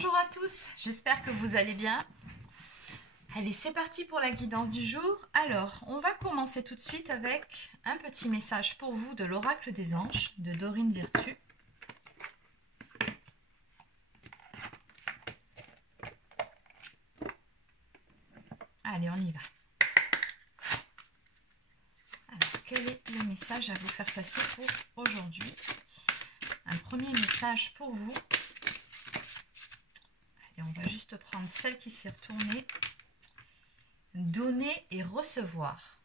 Bonjour à tous, j'espère que vous allez bien. Allez, c'est parti pour la guidance du jour. Alors, on va commencer tout de suite avec un petit message pour vous de l'Oracle des Anges de Dorine Virtue. Allez, on y va. Alors, quel est le message à vous faire passer pour aujourd'hui? Un premier message pour vous. Et on va juste prendre celle qui s'est retournée. Donner et recevoir.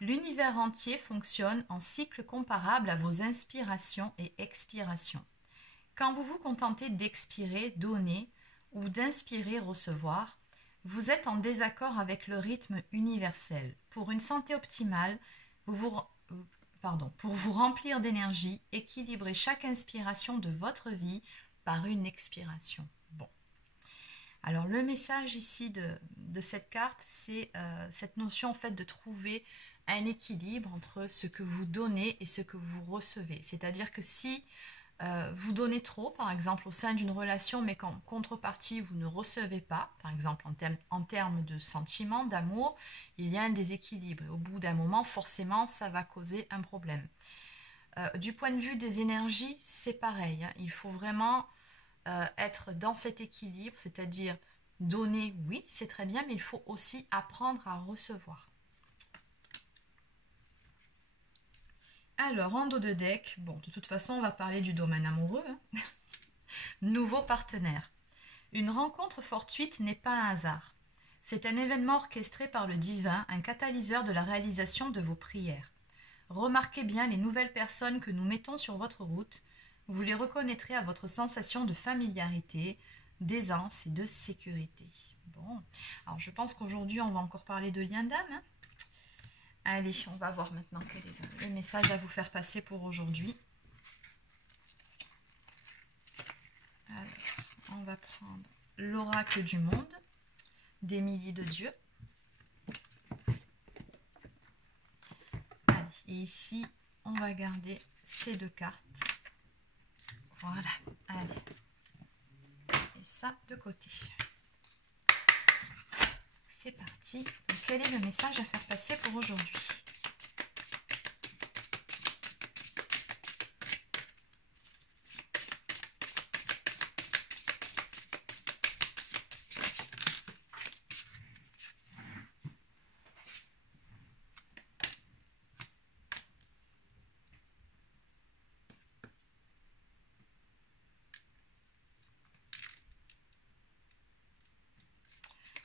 L'univers entier fonctionne en cycle comparable à vos inspirations et expirations. Quand vous vous contentez d'expirer, donner, ou d'inspirer, recevoir, vous êtes en désaccord avec le rythme universel. Pour une santé optimale, pour vous remplir d'énergie, équilibrez chaque inspiration de votre vie par une expiration. Bon. Alors le message ici de cette carte, c'est cette notion en fait de trouver un équilibre entre ce que vous donnez et ce que vous recevez. C'est-à-dire que si vous donnez trop, par exemple au sein d'une relation, mais qu'en contrepartie vous ne recevez pas, par exemple en termes de sentiments, d'amour, il y a un déséquilibre. Et au bout d'un moment, forcément, ça va causer un problème. Du point de vue des énergies, c'est pareil. Hein. Il faut vraiment être dans cet équilibre, c'est-à-dire donner, oui, c'est très bien, mais il faut aussi apprendre à recevoir. Alors, en dos de deck, bon, de toute façon, on va parler du domaine amoureux. Hein. Nouveau partenaire. Une rencontre fortuite n'est pas un hasard. C'est un événement orchestré par le divin, un catalyseur de la réalisation de vos prières. Remarquez bien les nouvelles personnes que nous mettons sur votre route. Vous les reconnaîtrez à votre sensation de familiarité, d'aisance et de sécurité. Bon, alors je pense qu'aujourd'hui, on va encore parler de lien d'âme. Hein. Allez, on va voir maintenant quel est le message à vous faire passer pour aujourd'hui. Alors, on va prendre l'oracle du monde d'Émilie de Dieu. Allez, et ici, on va garder ces deux cartes. Voilà, allez. Et ça de côté. C'est parti. Donc, quel est le message à faire passer pour aujourd'hui?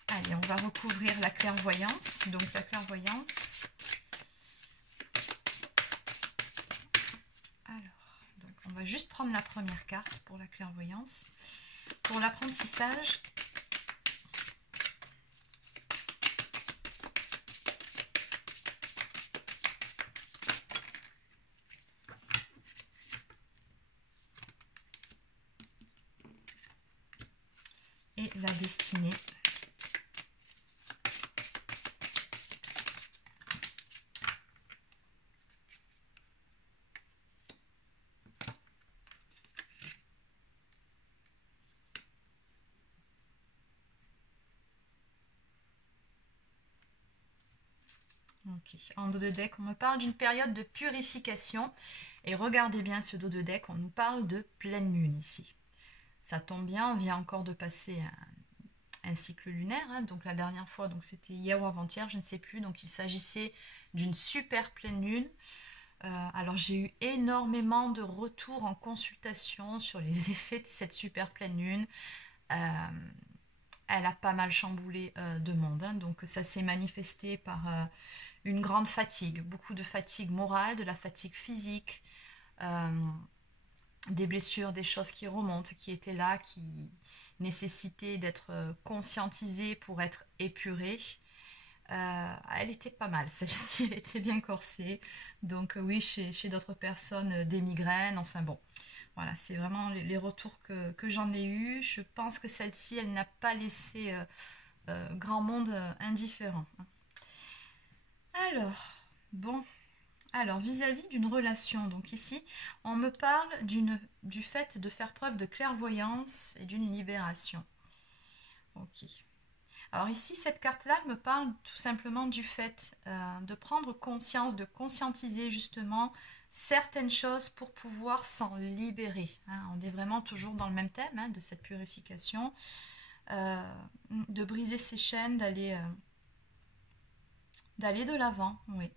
Allez, on va recouvrir la clairvoyance. Donc la clairvoyance. Alors, donc on va juste prendre la première carte pour la clairvoyance. Pour l'apprentissage, et la destinée. Okay. En dos de deck, on me parle d'une période de purification. Et regardez bien ce dos de deck, on nous parle de pleine lune ici. Ça tombe bien, on vient encore de passer un cycle lunaire. Hein. Donc la dernière fois, c'était hier ou avant-hier, je ne sais plus. Donc il s'agissait d'une super pleine lune. Alors j'ai eu énormément de retours en consultation sur les effets de cette super pleine lune. Elle a pas mal chamboulé de monde. Hein. Donc ça s'est manifesté par une grande fatigue, beaucoup de fatigue morale, de la fatigue physique, des blessures, des choses qui remontent, qui étaient là, qui nécessitaient d'être conscientisées pour être épurées. Elle était pas mal, celle-ci, elle était bien corsée. Donc oui, chez d'autres personnes, des migraines, enfin bon. Voilà, c'est vraiment les retours que j'en ai eus. Je pense que celle-ci, elle n'a pas laissé grand monde indifférent. Alors, bon, Alors, vis-à-vis d'une relation, donc ici, on me parle du fait de faire preuve de clairvoyance et d'une libération. Ok. Alors ici, cette carte-là me parle tout simplement du fait de prendre conscience, de conscientiser justement certaines choses pour pouvoir s'en libérer. Hein. On est vraiment toujours dans le même thème hein, de cette purification, de briser ses chaînes, d'aller de l'avant, oui.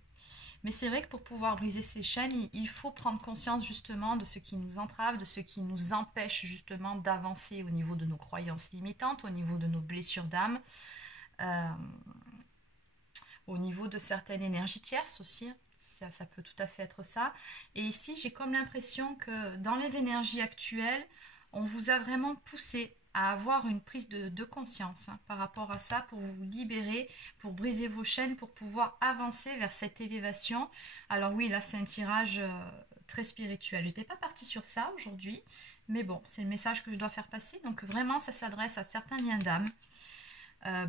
Mais c'est vrai que pour pouvoir briser ces chaînes, il faut prendre conscience justement de ce qui nous entrave, de ce qui nous empêche justement d'avancer au niveau de nos croyances limitantes, au niveau de nos blessures d'âme, euh, au niveau de certaines énergies tierces aussi. Ça peut tout à fait être ça. Et ici, j'ai comme l'impression que dans les énergies actuelles, on vous a vraiment poussé à avoir une prise de conscience hein, par rapport à ça, pour vous libérer, pour briser vos chaînes, pour pouvoir avancer vers cette élévation. Alors oui, là, c'est un tirage très spirituel. Je n'étais pas partie sur ça aujourd'hui, mais bon, c'est le message que je dois faire passer. Donc vraiment, ça s'adresse à certains liens d'âme.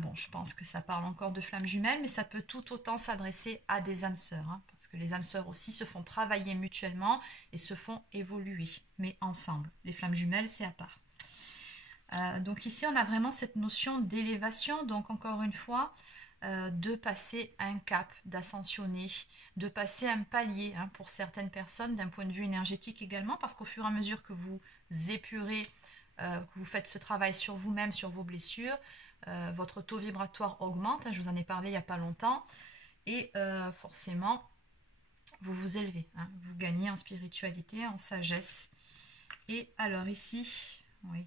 Bon, je pense que ça parle encore de flammes jumelles, mais ça peut tout autant s'adresser à des âmes sœurs, hein, parce que les âmes sœurs aussi se font travailler mutuellement et se font évoluer, mais ensemble. Les flammes jumelles, c'est à part. Donc ici, on a vraiment cette notion d'élévation, donc encore une fois, de passer un cap, d'ascensionner, de passer un palier hein, pour certaines personnes, d'un point de vue énergétique également, parce qu'au fur et à mesure que vous épurez, que vous faites ce travail sur vous-même, sur vos blessures, votre taux vibratoire augmente, hein, je vous en ai parlé il n'y a pas longtemps, et forcément, vous vous élevez, hein, vous gagnez en spiritualité, en sagesse. Et alors ici, oui,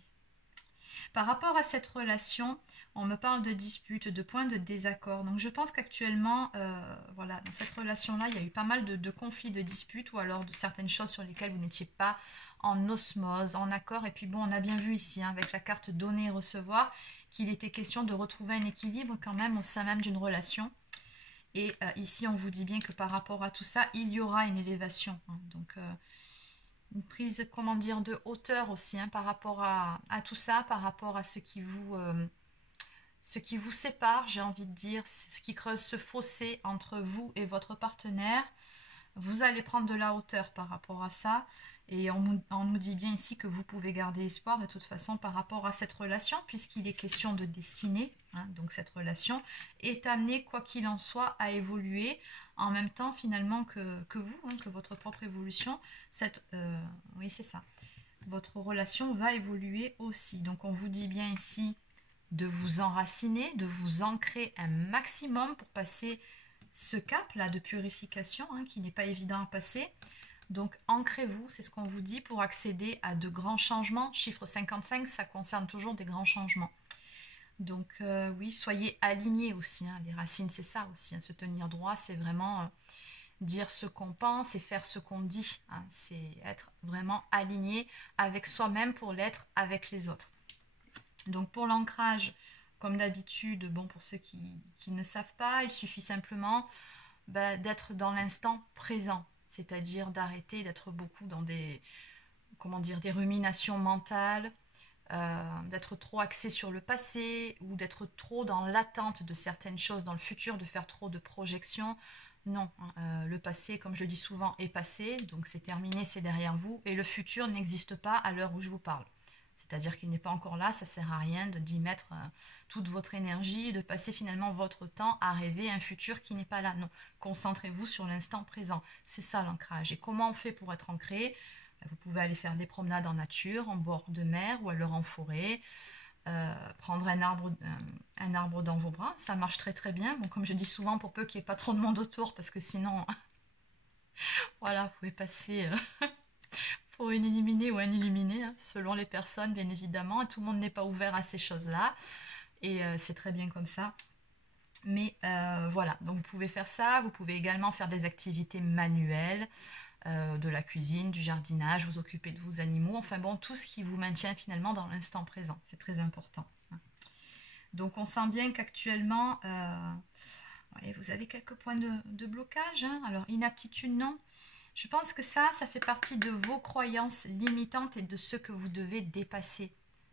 par rapport à cette relation, on me parle de disputes, de points de désaccord. Donc je pense qu'actuellement, voilà, dans cette relation-là, il y a eu pas mal de conflits, de disputes, ou alors de certaines choses sur lesquelles vous n'étiez pas en osmose, en accord. Et puis bon, on a bien vu ici, hein, avec la carte donner et recevoir, qu'il était question de retrouver un équilibre quand même au sein même d'une relation. Et ici, on vous dit bien que par rapport à tout ça, il y aura une élévation. Hein. Donc une prise, comment dire, de hauteur aussi hein, par rapport à tout ça, par rapport à ce qui vous sépare, j'ai envie de dire, ce qui creuse ce fossé entre vous et votre partenaire. Vous allez prendre de la hauteur par rapport à ça. Et on nous dit bien ici que vous pouvez garder espoir de toute façon par rapport à cette relation, puisqu'il est question de destinée. Hein, donc cette relation est amenée, quoi qu'il en soit, à évoluer en même temps finalement que vous, hein, que votre propre évolution. Oui, c'est ça. Votre relation va évoluer aussi. Donc on vous dit bien ici de vous enraciner, de vous ancrer un maximum pour passer ce cap-là de purification, hein, qui n'est pas évident à passer. Donc ancrez-vous, c'est ce qu'on vous dit, pour accéder à de grands changements. Chiffre 55, ça concerne toujours des grands changements. Donc oui, soyez alignés aussi. Hein. Les racines, c'est ça aussi. Hein. Se tenir droit, c'est vraiment dire ce qu'on pense et faire ce qu'on dit. Hein. C'est être vraiment aligné avec soi-même pour l'être avec les autres. Donc pour l'ancrage, comme d'habitude, bon, pour ceux qui ne savent pas, il suffit simplement d'être dans l'instant présent. C'est-à-dire d'arrêter d'être beaucoup dans des ruminations mentales, d'être trop axé sur le passé ou d'être trop dans l'attente de certaines choses dans le futur, de faire trop de projections. Non, le passé, comme je dis souvent, est passé, donc c'est terminé, c'est derrière vous, et le futur n'existe pas à l'heure où je vous parle. C'est-à-dire qu'il n'est pas encore là, ça ne sert à rien d'y mettre toute votre énergie, de passer finalement votre temps à rêver un futur qui n'est pas là. Non, concentrez-vous sur l'instant présent. C'est ça l'ancrage. Et comment on fait pour être ancré ? Vous pouvez aller faire des promenades en nature, en bord de mer ou alors en forêt. Prendre un arbre dans vos bras, ça marche très très bien. Bon, comme je dis souvent, pour peu qu'il n'y ait pas trop de monde autour, parce que sinon, voilà, vous pouvez passer... pour une illuminée ou un illuminé, hein, selon les personnes bien évidemment, tout le monde n'est pas ouvert à ces choses-là, et c'est très bien comme ça. Mais voilà, donc vous pouvez faire ça, vous pouvez également faire des activités manuelles, de la cuisine, du jardinage, vous occuper de vos animaux, enfin bon, tout ce qui vous maintient finalement dans l'instant présent, c'est très important. Hein. Donc on sent bien qu'actuellement, ouais, vous avez quelques points de blocage, hein. Alors inaptitude, non. Je pense que ça fait partie de vos croyances limitantes et de ce que vous devez dépasser.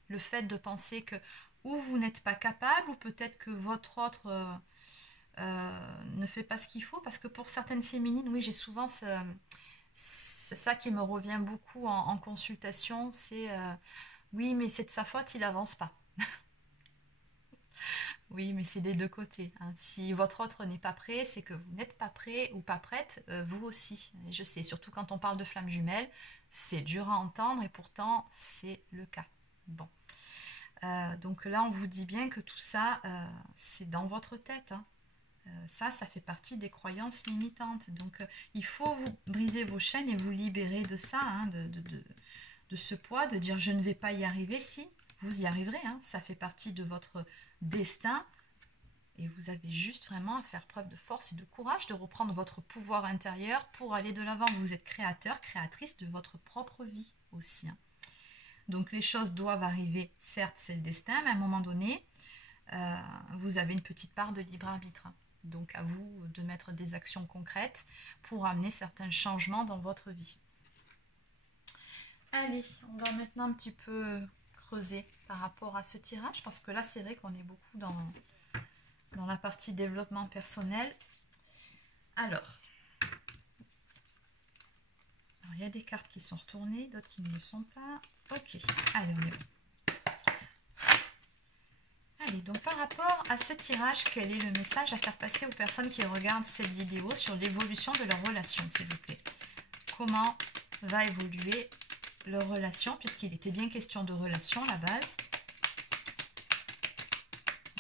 Le fait de penser que ou vous n'êtes pas capable, ou peut-être que votre autre ne fait pas ce qu'il faut. Parce que pour certaines féminines, oui, j'ai souvent c'est ça qui me revient beaucoup en consultation, c'est oui, mais c'est de sa faute, il avance pas. Oui, mais c'est des deux côtés, hein. Si votre autre n'est pas prêt, c'est que vous n'êtes pas prêt ou pas prête, vous aussi. Et je sais, surtout quand on parle de flammes jumelles, c'est dur à entendre et pourtant c'est le cas. Bon. Donc là, on vous dit bien que tout ça, c'est dans votre tête, hein. Ça fait partie des croyances limitantes. Donc, il faut vous briser vos chaînes et vous libérer de ça, hein, de ce poids, de dire je ne vais pas y arriver. Si, vous y arriverez, hein, ça fait partie de votre destin. Et vous avez juste vraiment à faire preuve de force et de courage, de reprendre votre pouvoir intérieur pour aller de l'avant. Vous êtes créateur, créatrice de votre propre vie aussi, hein. Donc, les choses doivent arriver. Certes, c'est le destin, mais à un moment donné, vous avez une petite part de libre arbitre, hein. Donc à vous de mettre des actions concrètes pour amener certains changements dans votre vie. Allez, on va maintenant un petit peu creuser par rapport à ce tirage, parce que là c'est vrai qu'on est beaucoup dans la partie développement personnel. Alors, il y a des cartes qui sont retournées, d'autres qui ne le sont pas. Ok, allez, on est bon. Allez, donc par rapport à ce tirage, quel est le message à faire passer aux personnes qui regardent cette vidéo sur l'évolution de leur relation, s'il vous plaît? Comment va évoluer leur relation, puisqu'il était bien question de relation à la base.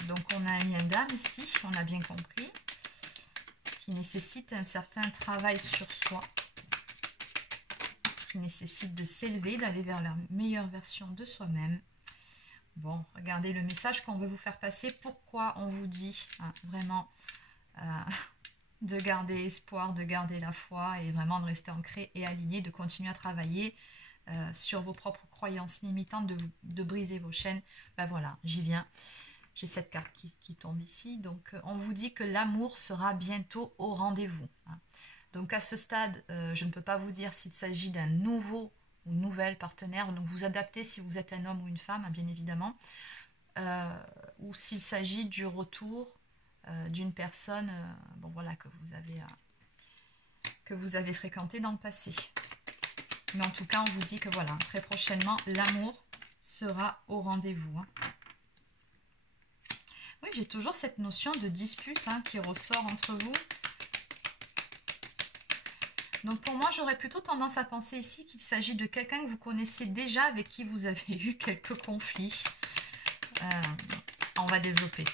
Donc on a un lien d'âme ici, on a bien compris, qui nécessite un certain travail sur soi, qui nécessite de s'élever, d'aller vers la meilleure version de soi-même. Bon, regardez le message qu'on veut vous faire passer. Pourquoi on vous dit, hein, vraiment de garder espoir, de garder la foi et vraiment de rester ancré et aligné, de continuer à travailler sur vos propres croyances limitantes, de briser vos chaînes. Ben voilà, j'y viens. J'ai cette carte qui tombe ici. Donc, on vous dit que l'amour sera bientôt au rendez-vous, hein. Donc, à ce stade, je ne peux pas vous dire s'il s'agit d'un nouveau ou nouvelle partenaire, donc vous adaptez si vous êtes un homme ou une femme, bien évidemment, ou s'il s'agit du retour d'une personne bon, voilà, que vous avez fréquenté dans le passé. Mais en tout cas, on vous dit que voilà, très prochainement, l'amour sera au rendez-vous, hein. Oui, j'ai toujours cette notion de dispute, hein, qui ressort entre vous. Donc pour moi, j'aurais plutôt tendance à penser ici qu'il s'agit de quelqu'un que vous connaissez déjà, avec qui vous avez eu quelques conflits. On va développer.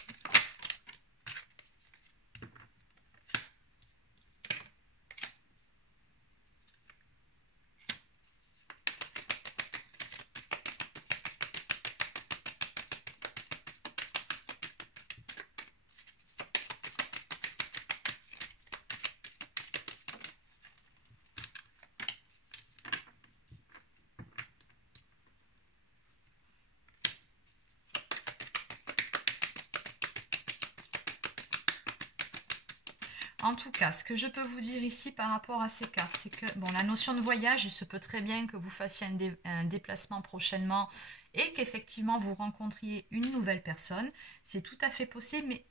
En tout cas, ce que je peux vous dire ici par rapport à ces cartes, c'est que bon, la notion de voyage, il se peut très bien que vous fassiez un déplacement prochainement et qu'effectivement vous rencontriez une nouvelle personne. C'est tout à fait possible, mais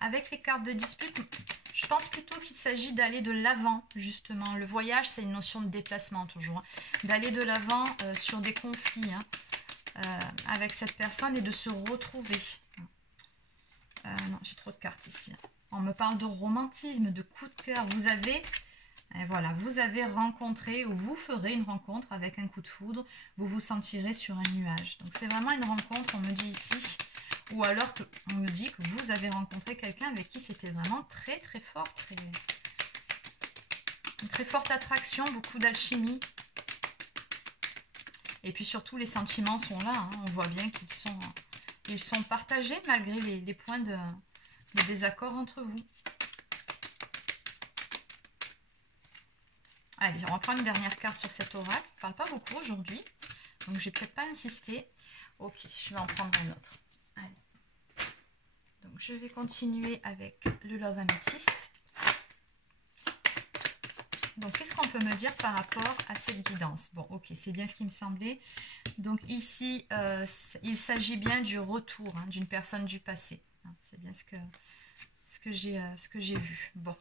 avec les cartes de dispute, je pense plutôt qu'il s'agit d'aller de l'avant, justement. Le voyage, c'est une notion de déplacement toujours, hein. D'aller de l'avant sur des conflits, hein, avec cette personne et de se retrouver. Non, j'ai trop de cartes ici. On me parle de romantisme, de coup de cœur. Vous avez, voilà, vous avez rencontré ou vous ferez une rencontre avec un coup de foudre. Vous vous sentirez sur un nuage. Donc c'est vraiment une rencontre, on me dit ici. Ou alors on me dit que vous avez rencontré quelqu'un avec qui c'était vraiment très très fort. Une très forte attraction, beaucoup d'alchimie. Et puis surtout les sentiments sont là, hein. On voit bien qu'ils sont partagés malgré les points de désaccord entre vous. Allez, on va prendre une dernière carte sur cet oracle. Il ne parle pas beaucoup aujourd'hui, donc je vais peut-être pas insister. Ok, je vais en prendre un autre. Allez. Donc je vais continuer avec le Love Amethyst. Donc qu'est-ce qu'on peut me dire par rapport à cette guidance? Bon, ok, c'est bien ce qui me semblait. Donc ici, il s'agit bien du retour, hein, d'une personne du passé. C'est bien ce que ce que j'ai vu. Bon.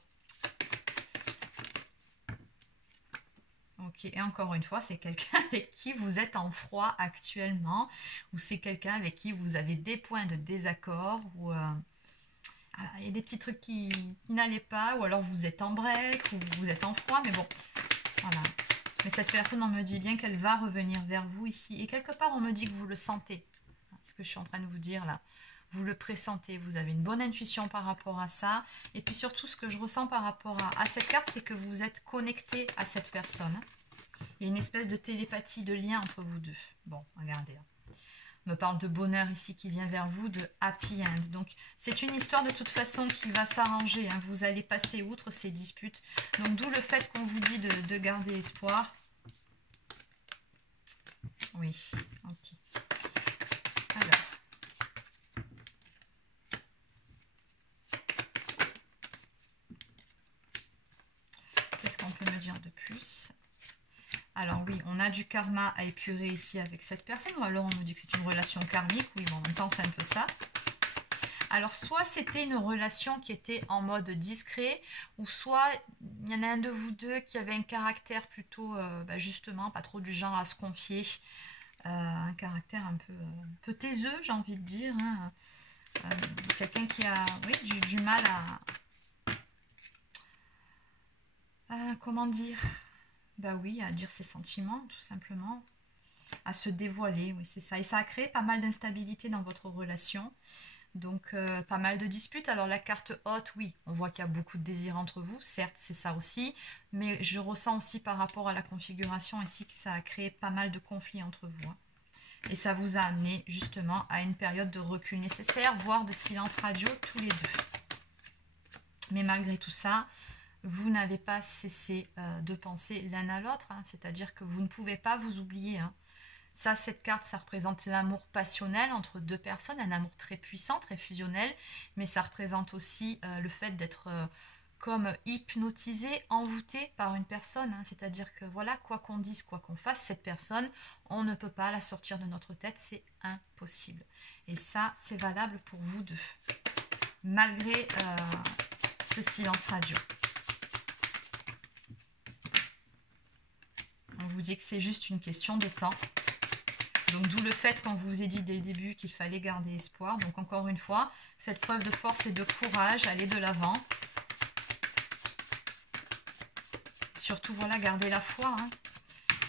Ok, et encore une fois, c'est quelqu'un avec qui vous êtes en froid actuellement, ou c'est quelqu'un avec qui vous avez des points de désaccord, ou voilà, il y a des petits trucs qui n'allaient pas, ou alors vous êtes en break, ou vous êtes en froid, mais bon, voilà. Mais cette personne, on me dit bien qu'elle va revenir vers vous ici, et quelque part, on me dit que vous le sentez, ce que je suis en train de vous dire là. Vous le pressentez, vous avez une bonne intuition par rapport à ça. Et puis surtout, ce que je ressens par rapport à cette carte, c'est que vous êtes connecté à cette personne. Il y a une espèce de télépathie, de lien entre vous deux. Bon, regardez là. On me parle de bonheur ici qui vient vers vous, de happy end. Donc, c'est une histoire de toute façon qui va s'arranger. Hein. Vous allez passer outre ces disputes. Donc, d'où le fait qu'on vous dit de garder espoir. Oui, ok. Alors. Qu'est-ce qu'on peut me dire de plus? Alors oui, on a du karma à épurer ici avec cette personne, ou alors on nous dit que c'est une relation karmique. Oui, bon, en même temps, c'est un peu ça. Alors, soit c'était une relation qui était en mode discret, ou soit il y en a un de vous deux qui avait un caractère plutôt, justement, pas trop du genre à se confier. Un caractère un peu taiseux, j'ai envie de dire. Hein. Quelqu'un qui a du mal à comment dire, bah oui, à dire ses sentiments, tout simplement, à se dévoiler, oui, c'est ça. Et ça a créé pas mal d'instabilité dans votre relation, donc pas mal de disputes. Alors la carte haute, oui, on voit qu'il y a beaucoup de désir entre vous, certes, c'est ça aussi, mais je ressens aussi par rapport à la configuration ici que ça a créé pas mal de conflits entre vous. Hein. Et ça vous a amené justement à une période de recul nécessaire, voire de silence radio tous les deux. Mais malgré tout ça, vous n'avez pas cessé de penser l'un à l'autre, hein, c'est-à-dire que vous ne pouvez pas vous oublier. Hein. Ça, cette carte, ça représente l'amour passionnel entre deux personnes, un amour très puissant, très fusionnel, mais ça représente aussi le fait d'être comme hypnotisé, envoûté par une personne, hein, c'est-à-dire que voilà, quoi qu'on dise, quoi qu'on fasse, cette personne, on ne peut pas la sortir de notre tête, c'est impossible. Et ça, c'est valable pour vous deux, malgré ce silence radio. On vous dit que c'est juste une question de temps. Donc d'où le fait qu'on vous ait dit dès le début qu'il fallait garder espoir. Donc encore une fois, faites preuve de force et de courage, allez de l'avant. Surtout, voilà, gardez la foi. Hein.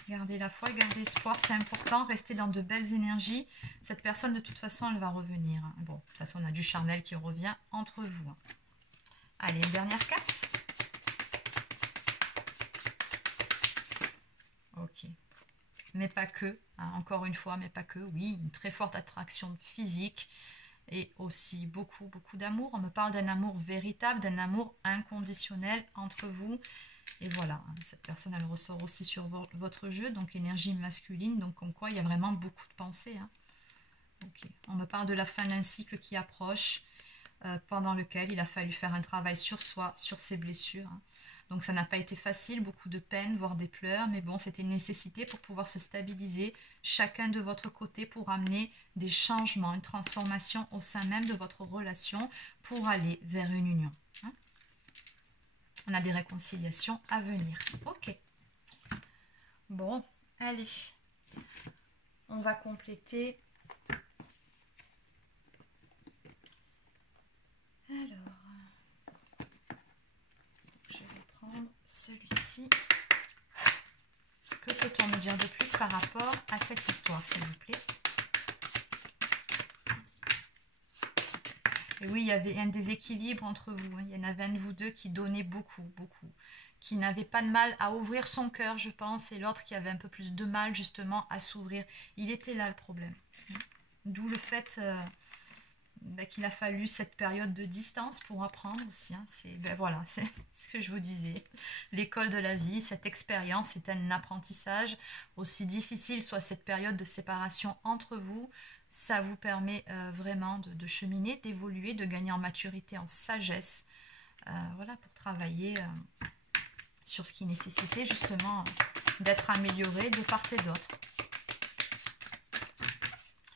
Gardez la foi, gardez espoir, c'est important. Restez dans de belles énergies. Cette personne, de toute façon, elle va revenir. Hein. Bon, de toute façon, on a du charnel qui revient entre vous. Hein. Allez, une dernière carte. Ok. Mais pas que, hein, encore une fois, mais pas que. Oui, une très forte attraction physique et aussi beaucoup, beaucoup d'amour. On me parle d'un amour véritable, d'un amour inconditionnel entre vous. Et voilà, hein, cette personne, elle ressort aussi sur votre jeu, donc énergie masculine, donc comme quoi il y a vraiment beaucoup de pensées. Hein. Okay. On me parle de la fin d'un cycle qui approche, pendant lequel il a fallu faire un travail sur soi, sur ses blessures. Hein. Donc ça n'a pas été facile, beaucoup de peine, voire des pleurs, mais bon, c'était une nécessité pour pouvoir se stabiliser, chacun de votre côté, pour amener des changements, une transformation au sein même de votre relation, pour aller vers une union. Hein. On a des réconciliations à venir. Ok. Bon, allez. On va compléter. Alors, je vais prendre celui-ci. Que peut-on me dire de plus par rapport à cette histoire, s'il vous plaît? Et oui, il y avait un déséquilibre entre vous. Il y en avait un de vous deux qui donnait beaucoup, beaucoup. Qui n'avait pas de mal à ouvrir son cœur, je pense, et l'autre qui avait un peu plus de mal, justement, à s'ouvrir. Il était là, le problème. D'où le fait qu'il a fallu cette période de distance pour apprendre aussi. Hein. Voilà, c'est ce que je vous disais. L'école de la vie, cette expérience est un apprentissage. Aussi difficile soit cette période de séparation entre vous, ça vous permet vraiment de cheminer, d'évoluer, de gagner en maturité, en sagesse. Voilà, pour travailler sur ce qui nécessitait justement d'être amélioré de part et d'autre.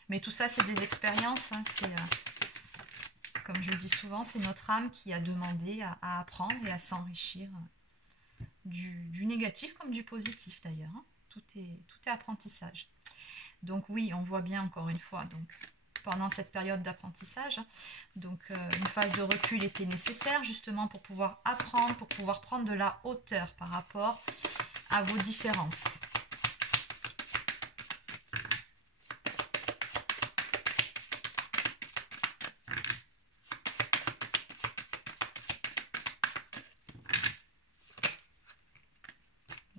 Mais tout ça, c'est des expériences, hein, Comme je le dis souvent, c'est notre âme qui a demandé à apprendre et à s'enrichir du négatif comme du positif d'ailleurs. Hein. Tout est apprentissage. Donc oui, on voit bien encore une fois, donc pendant cette période d'apprentissage, donc une phase de recul était nécessaire justement pour pouvoir apprendre, pour pouvoir prendre de la hauteur par rapport à vos différences.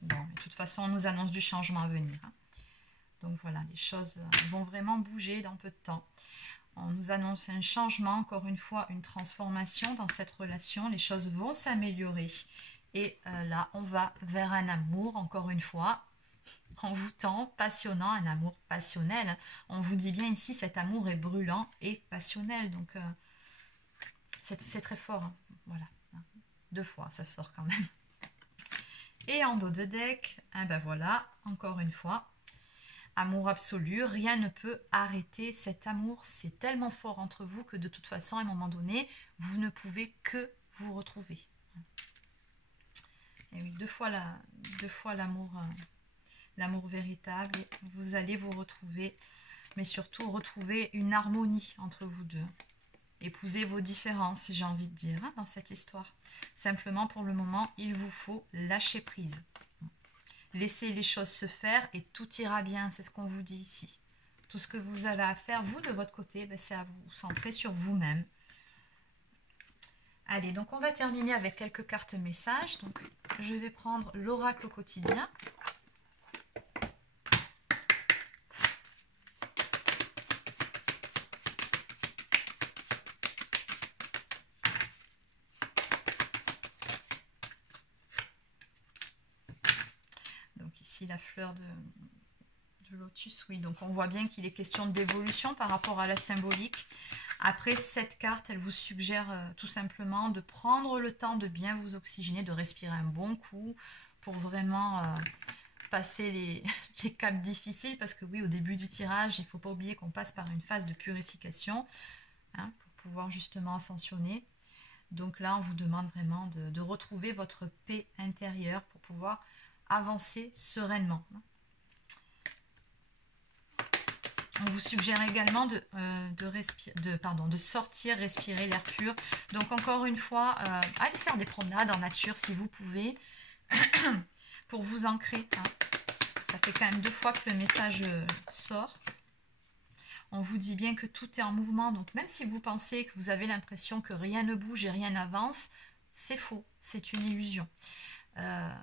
Bon, de toute façon, on nous annonce du changement à venir. Hein. Donc voilà, les choses vont vraiment bouger dans peu de temps. On nous annonce un changement, encore une fois, une transformation dans cette relation. Les choses vont s'améliorer. Et là, on va vers un amour, encore une fois, envoûtant, passionnant, un amour passionnel. On vous dit bien ici, cet amour est brûlant et passionnel. Donc, c'est très fort. Hein. Voilà. 2 fois, ça sort quand même. Et en dos de deck, eh ben voilà, encore une fois, amour absolu, rien ne peut arrêter cet amour. C'est tellement fort entre vous que de toute façon, à un moment donné, vous ne pouvez que vous retrouver. Et oui, 2 fois l'amour, l'amour véritable. Et vous allez vous retrouver, mais surtout retrouver une harmonie entre vous deux. Épousez vos différences, j'ai envie de dire, hein, dans cette histoire. Simplement, pour le moment, il vous faut lâcher prise. Laissez les choses se faire et tout ira bien, c'est ce qu'on vous dit ici. Tout ce que vous avez à faire, vous, de votre côté, ben, c'est à vous centrer sur vous-même. Allez, donc on va terminer avec quelques cartes messages. Donc, je vais prendre l'oracle au quotidien. La fleur de lotus, oui, donc on voit bien qu'il est question d'évolution par rapport à la symbolique. Après, cette carte, elle vous suggère tout simplement de prendre le temps de bien vous oxygéner, de respirer un bon coup pour vraiment passer les caps difficiles, parce que oui, au début du tirage, il ne faut pas oublier qu'on passe par une phase de purification, hein, pour pouvoir justement ascensionner. Donc là, on vous demande vraiment de retrouver votre paix intérieure pour pouvoir avancer sereinement. On vous suggère également de sortir, respirer l'air pur. Donc encore une fois, allez faire des promenades en nature si vous pouvez, pour vous ancrer. Hein. Ça fait quand même 2 fois que le message sort. On vous dit bien que tout est en mouvement. Donc même si vous pensez que vous avez l'impression que rien ne bouge et rien n'avance, c'est faux, c'est une illusion.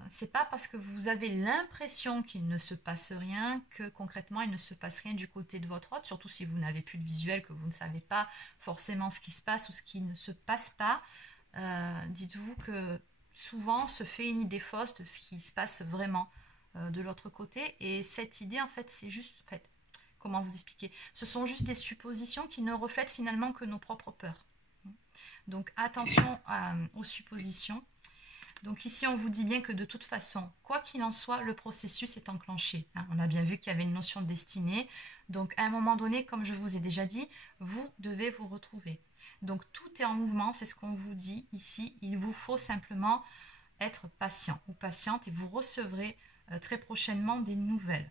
C'est pas parce que vous avez l'impression qu'il ne se passe rien que concrètement il ne se passe rien du côté de votre hôte, surtout si vous n'avez plus de visuel, que vous ne savez pas forcément ce qui se passe ou ce qui ne se passe pas. Dites-vous que souvent se fait une idée fausse de ce qui se passe vraiment de l'autre côté, et cette idée en fait c'est juste, en fait, comment vous expliquer, ce sont juste des suppositions qui ne reflètent finalement que nos propres peurs. Donc attention aux suppositions. Donc ici, on vous dit bien que de toute façon, quoi qu'il en soit, le processus est enclenché. Hein. On a bien vu qu'il y avait une notion de destinée. Donc à un moment donné, comme je vous ai déjà dit, vous devez vous retrouver. Donc tout est en mouvement, c'est ce qu'on vous dit ici. Il vous faut simplement être patient ou patiente et vous recevrez très prochainement des nouvelles.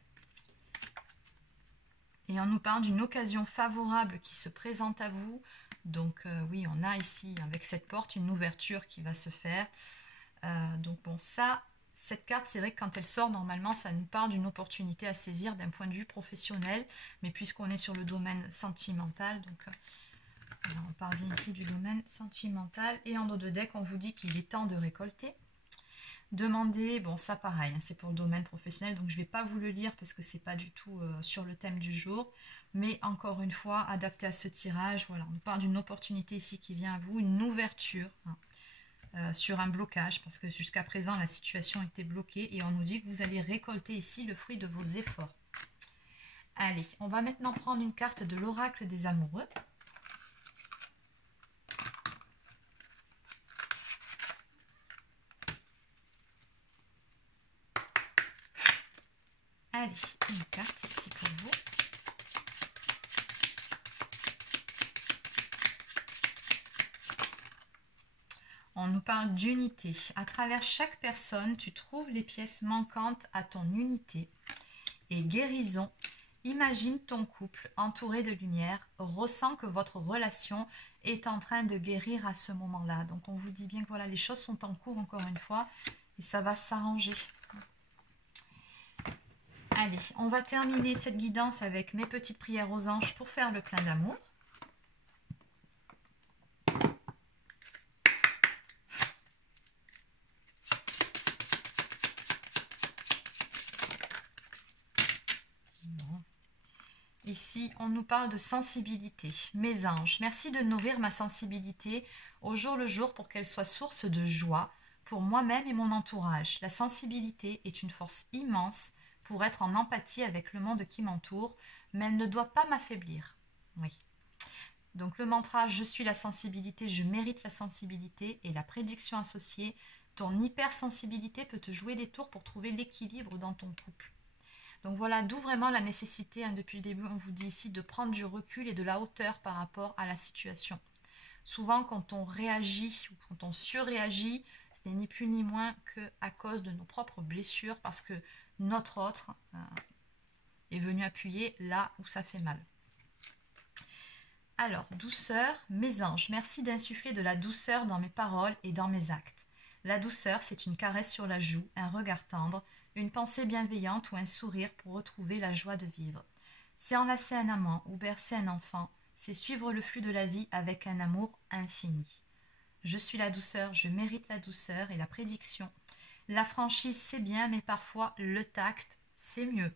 Et on nous parle d'une occasion favorable qui se présente à vous. Donc oui, on a ici, avec cette porte, une ouverture qui va se faire. Donc bon, cette carte, c'est vrai que quand elle sort, normalement, ça nous parle d'une opportunité à saisir d'un point de vue professionnel, mais puisqu'on est sur le domaine sentimental, donc on parle bien ici du domaine sentimental, et en dos de deck, on vous dit qu'il est temps de récolter. Demandez, bon ça pareil, hein, c'est pour le domaine professionnel, donc je ne vais pas vous le lire parce que c'est pas du tout sur le thème du jour, mais encore une fois, adapté à ce tirage, voilà, on nous parle d'une opportunité ici qui vient à vous, une ouverture, hein. Sur un blocage, parce que jusqu'à présent la situation était bloquée, et on nous dit que vous allez récolter ici le fruit de vos efforts. Allez, on va maintenant prendre une carte de l'oracle des amoureux. Allez, une carte ici pour vous. on nous parle d'unité. À travers chaque personne, tu trouves les pièces manquantes à ton unité. Et guérison, imagine ton couple entouré de lumière, ressent que votre relation est en train de guérir à ce moment-là. Donc on vous dit bien que voilà, les choses sont en cours encore une fois et ça va s'arranger. Allez, on va terminer cette guidance avec mes petites prières aux anges pour faire le plein d'amour. Ici, on nous parle de sensibilité. Mes anges, merci de nourrir ma sensibilité au jour le jour pour qu'elle soit source de joie pour moi-même et mon entourage. La sensibilité est une force immense pour être en empathie avec le monde qui m'entoure, mais elle ne doit pas m'affaiblir. Oui. Donc le mantra « Je suis la sensibilité, je mérite la sensibilité » et la prédiction associée, ton hypersensibilité peut te jouer des tours pour trouver l'équilibre dans ton couple. Donc voilà, d'où vraiment la nécessité, depuis le début, on vous dit ici, de prendre du recul et de la hauteur par rapport à la situation. Souvent, quand on réagit ou quand on surréagit, ce n'est ni plus ni moins qu'à cause de nos propres blessures, parce que notre autre est venu appuyer là où ça fait mal. Alors, douceur, mes anges, merci d'insuffler de la douceur dans mes paroles et dans mes actes. La douceur, c'est une caresse sur la joue, un regard tendre, une pensée bienveillante ou un sourire pour retrouver la joie de vivre. C'est enlacer un amant ou bercer un enfant, c'est suivre le flux de la vie avec un amour infini. Je suis la douceur, je mérite la douceur et la prédiction. La franchise, c'est bien, mais parfois le tact, c'est mieux.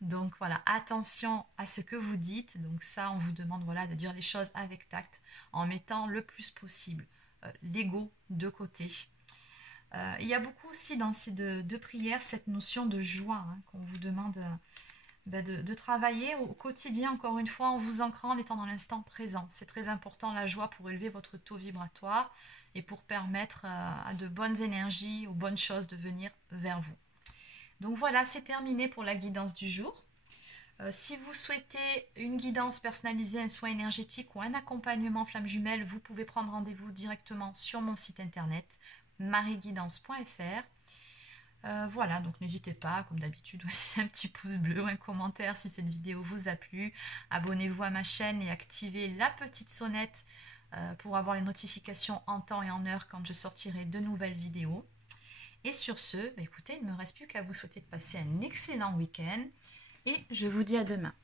Donc voilà, attention à ce que vous dites. Donc ça, on vous demande voilà, de dire les choses avec tact, en mettant le plus possible l'ego de côté. Il y a beaucoup aussi dans ces deux prières cette notion de joie qu'on vous demande de travailler au quotidien, encore une fois, en vous ancrant, en étant dans l'instant présent. C'est très important, la joie, pour élever votre taux vibratoire et pour permettre à de bonnes énergies, aux bonnes choses de venir vers vous. Donc voilà, c'est terminé pour la guidance du jour. Si vous souhaitez une guidance personnalisée, un soin énergétique ou un accompagnement flamme jumelle, vous pouvez prendre rendez-vous directement sur mon site internet marieguidance.fr. Voilà, donc n'hésitez pas, comme d'habitude, à laisser un petit pouce bleu ou un commentaire si cette vidéo vous a plu. Abonnez-vous à ma chaîne et activez la petite sonnette pour avoir les notifications en temps et en heure quand je sortirai de nouvelles vidéos. Et sur ce, écoutez, il ne me reste plus qu'à vous souhaiter de passer un excellent week-end et je vous dis à demain.